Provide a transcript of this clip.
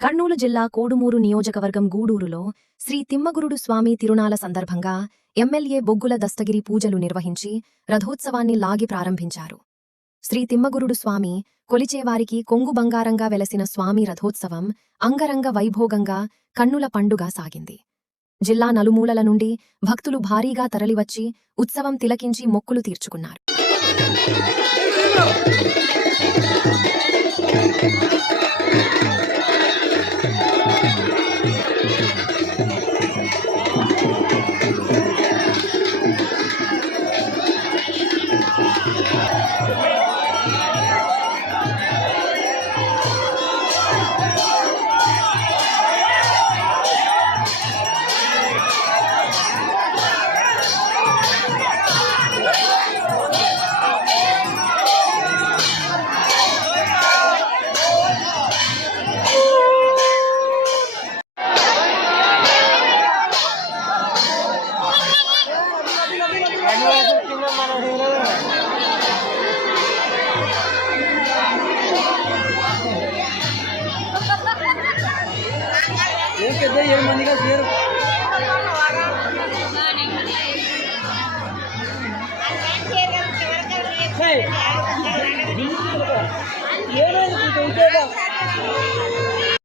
కర్నూలు జిల్లా కోడుమూరు నియోజకవర్గం గూడూరులో శ్రీ తిమ్మగురుడు స్వామి తిరునాల సందర్భంగా ఎమ్మెల్యే బొగ్గుల దస్తగిరి పూజలు నిర్వహించి రథోత్సవాన్ని లాగి ప్రారంభించారు. శ్రీ తిమ్మగురుడు స్వామి కొలిచేవారికి కొంగు బంగారంగా వెలసిన స్వామి రథోత్సవం అంగరంగ వైభోగంగా కన్నుల పండుగ సాగింది. జిల్లా నలుమూలల నుండి భక్తులు భారీగా తరలివచ్చి ఉత్సవం తిలకించి మొక్కులు తీర్చుకున్నారు. ఏమైంది